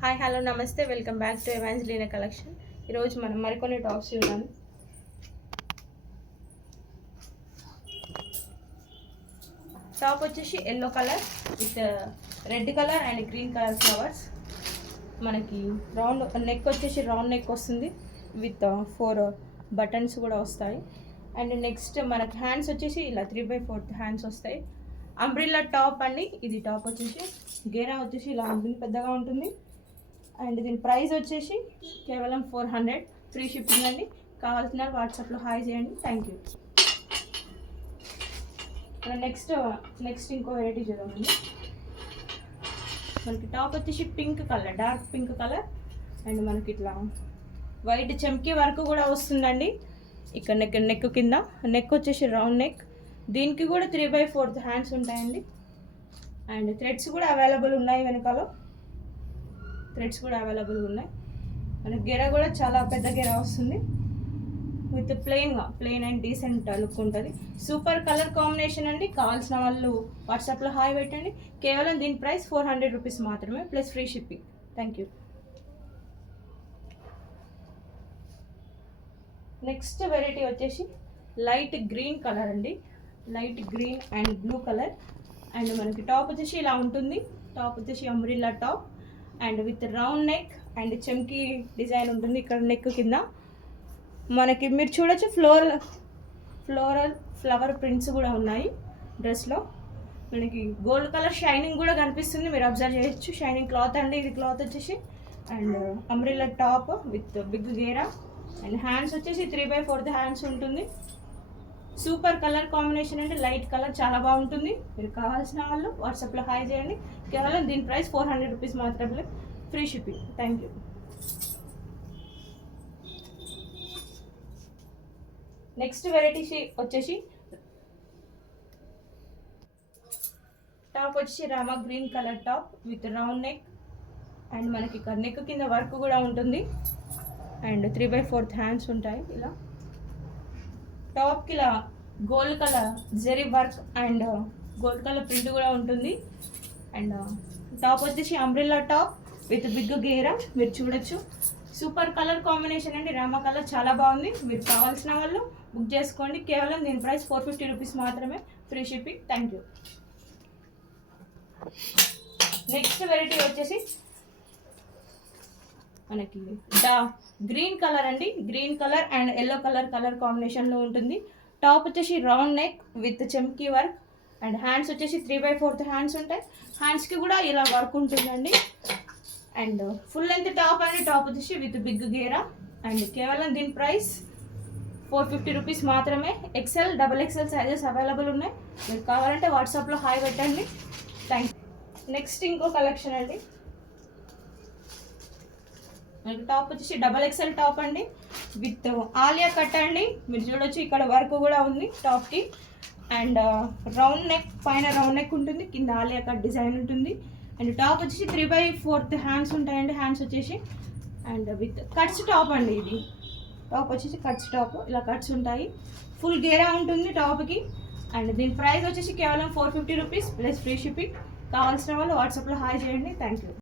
Hi hello నమస్తే welcome back to ఎవాంజెలినా collection. ఈరోజు మనం మరికొన్ని టాప్స్ చూద్దాం. టాప్ వచ్చేసి yellow colour with red colour and green colour flowers. మనకి రౌండ్ నెక్ వచ్చేసి రౌండ్ నెక్ వస్తుంది విత్ 4 బటన్స్ కూడా వస్తాయి. అండ్ నెక్స్ట్ మనకి హ్యాండ్స్ వచ్చేసి ఇలా 3/4 హ్యాండ్స్ వస్తాయి. అంబ్రిల్లా టాప్ అండి. ఇది టాప్ వచ్చేసి గేరా వచ్చేసి ఇలా ఉంటుంది, పెద్దగా ఉంటుంది. అండ్ దీని ప్రైస్ వచ్చేసి కేవలం 400, ఫ్రీ షిప్పింగ్ అండి. కావాల్సిన వాట్సాప్లో హాయ్ చేయండి. Thank you. నెక్స్ట్ ఇంకో వెరైటీ చూద్దామండి. మనకి టాప్ వచ్చేసి pink colour, dark pink colour. And మనకి ఇట్లా వైట్ చెమ్కీ వర్క్ కూడా వస్తుందండి. ఇక్కడ నెక్ కింద నెక్ వచ్చేసి రౌండ్ నెక్. దీనికి కూడా 3/4 హ్యాండ్స్ ఉంటాయండి. అండ్ థ్రెడ్స్ కూడా అవైలబుల్ ఉన్నాయి, వెనకాల థ్రెడ్స్ కూడా అవైలబుల్ ఉన్నాయి. మనకి గెర కూడా చాలా పెద్ద గెర వస్తుంది with plain and decent look ఉంటుంది. సూపర్ కలర్ కాంబినేషన్ అండి. కావాల్సిన వాళ్ళు వాట్సాప్లో హాయ్ పెట్టండి. కేవలం దీని ప్రైస్ 400 రూపీస్ మాత్రమే, plus free shipping. Thank you. Next variety వచ్చేసి లైట్ గ్రీన్ కలర్ అండి. Light green and blue colour. And మనకి టాప్ వచ్చేసి ఇలా ఉంటుంది. టాప్ వచ్చేసి umbrella top and with round neck and చెమ్కీ డిజైన్ ఉంటుంది ఇక్కడ నెక్ కింద. మనకి మీరు చూడొచ్చు ఫ్లోరల్ ఫ్లవర్ ప్రింట్స్ కూడా ఉన్నాయి డ్రెస్లో. మనకి గోల్డ్ కలర్ షైనింగ్ కూడా కనిపిస్తుంది, మీరు అబ్జర్వ్ చేయొచ్చు. షైనింగ్ క్లాత్ అండి ఇది. క్లాత్ వచ్చేసి and umbrella top with big గేరా. అండ్ హ్యాండ్స్ వచ్చేసి 3/4 హ్యాండ్స్ ఉంటుంది. సూపర్ కలర్ కాంబినేషన్ అంటే లైట్ కలర్ చాలా బాగుంటుంది. మీరు కావాల్సిన వాళ్ళు వాట్సాప్లో హాయ్ చేయండి. కేవలం దీని ప్రైస్ 400 రూపీస్ మాత్రమే, free shipping. Thank you. Next variety వచ్చేసి టాప్ వచ్చేసి Rama green colour top with round neck. And మనకి ఇక్కడ నెక్ కింద వర్క్ కూడా ఉంటుంది. అండ్ 3/4 హ్యాండ్స్ ఉంటాయి. ఇలా టాప్కి ఇలా gold colour zari work and gold colour print కూడా ఉంటుంది. అండ్ టాప్ వచ్చేసి అంబ్రిల్లా టాప్ విత్ బిగ్ గేరా, మీరు చూడొచ్చు. సూపర్ కలర్ కాంబినేషన్ అండి. రామా కలర్ చాలా బాగుంది. మీరు కావాల్సిన వాళ్ళు బుక్ చేసుకోండి. కేవలం దీని ప్రైస్ 450 రూపీస్ మాత్రమే, free shipping. Thank you. Next variety వచ్చేసి మనకి గ్రీన్ కలర్ అండి. Green colour and yellow colour కాంబినేషన్లో ఉంటుంది. టాప్ వచ్చేసి రౌండ్ నెక్ విత్ చెమ్కీ వర్క్. అండ్ హ్యాండ్స్ వచ్చేసి 3/4 హ్యాండ్స్ ఉంటాయి. హ్యాండ్స్కి కూడా ఇలా వర్క్ ఉంటుందండి. అండ్ ఫుల్ లెంత్ టాప్ అండి. టాప్ వచ్చేసి విత్ బిగ్ గేరా. అండ్ కేవలం దీని ప్రైస్ 450 రూపీస్ మాత్రమే. XL, XXL సైజెస్ అవైలబుల్ ఉన్నాయి. మీరు కావాలంటే వాట్సాప్లో హాయ్ పెట్టండి. Thank you. నెక్స్ట్ ఇంకో కలెక్షన్ అండి. మనకి టాప్ వచ్చేసి XXL టాప్ అండి విత్ ఆలియా కట్ అండి. మీరు చూడొచ్చు ఇక్కడ వర్క్ కూడా ఉంది టాప్కి. అండ్ రౌండ్ నెక్, పైన రౌండ్ నెక్ ఉంటుంది, కింద ఆలియా కట్ డిజైన్ ఉంటుంది. అండ్ టాప్ వచ్చేసి 3/4 హ్యాండ్స్ ఉంటాయండి. హ్యాండ్స్ వచ్చేసి అండ్ విత్ కట్స్ టాప్ అండి. ఇది టాప్ వచ్చేసి కట్స్ టాప్, ఇలా కట్స్ ఉంటాయి. ఫుల్ గేరా ఉంటుంది టాప్కి. అండ్ దీని ప్రైస్ వచ్చేసి కేవలం 450 రూపీస్, ప్లస్ ఫ్రీ షిప్పింగ్. కావాల్సిన వాళ్ళు వాట్సాప్లో హాయ్ చేయండి. Thank you.